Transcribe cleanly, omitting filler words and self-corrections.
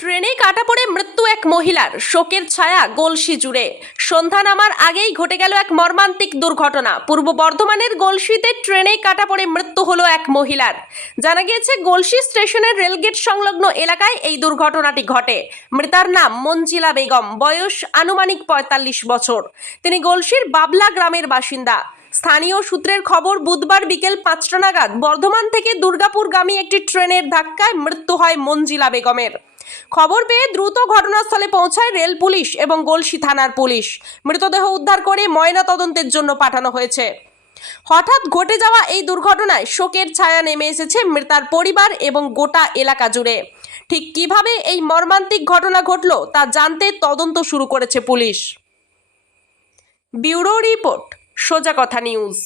ট্রেনে কাটা পড়ে মৃত্যু এক মহিলার, শোকের ছায়া গলসি জুড়ে। সন্ধ্যা নামার আগেই ঘটে গেল এক মর্মান্তিক দুর্ঘটনা। পূর্ব বর্ধমানের গলসিতে ট্রেনে কাটা পড়ে মৃত্যু হলো এক মহিলার। জানা গিয়েছে, গলসি স্টেশনের রেলগেট সংলগ্ন এলাকায় এই দুর্ঘটনাটি ঘটে। মৃতার নাম মঞ্জিলা বেগম, বয়স আনুমানিক ৪৫ বছর। তিনি গলসির বাবলা গ্রামের বাসিন্দা। স্থানীয় সূত্রের খবর, বুধবার বিকেল ৫টা নাগাদ বর্ধমান থেকে দুর্গাপুরগামী একটি ট্রেনের ধাক্কায় মৃত্যু হয় মঞ্জিলা বেগমের। খবর পেয়ে দ্রুত ঘটনাস্থলে পৌঁছায় রেল পুলিশ এবং গলসি থানার পুলিশ। মৃতদেহ উদ্ধার করে ময়না তদন্তের জন্য পাঠানো হয়েছে। হঠাৎ ঘটে যাওয়া এই দুর্ঘটনায় শোকের ছায়া নেমে এসেছে মৃতার পরিবার এবং গোটা এলাকা জুড়ে। ঠিক কিভাবে এই মর্মান্তিক ঘটনা ঘটল তা জানতে তদন্ত শুরু করেছে পুলিশ। ব্যুরো রিপোর্ট, সোজা কথা নিউজ।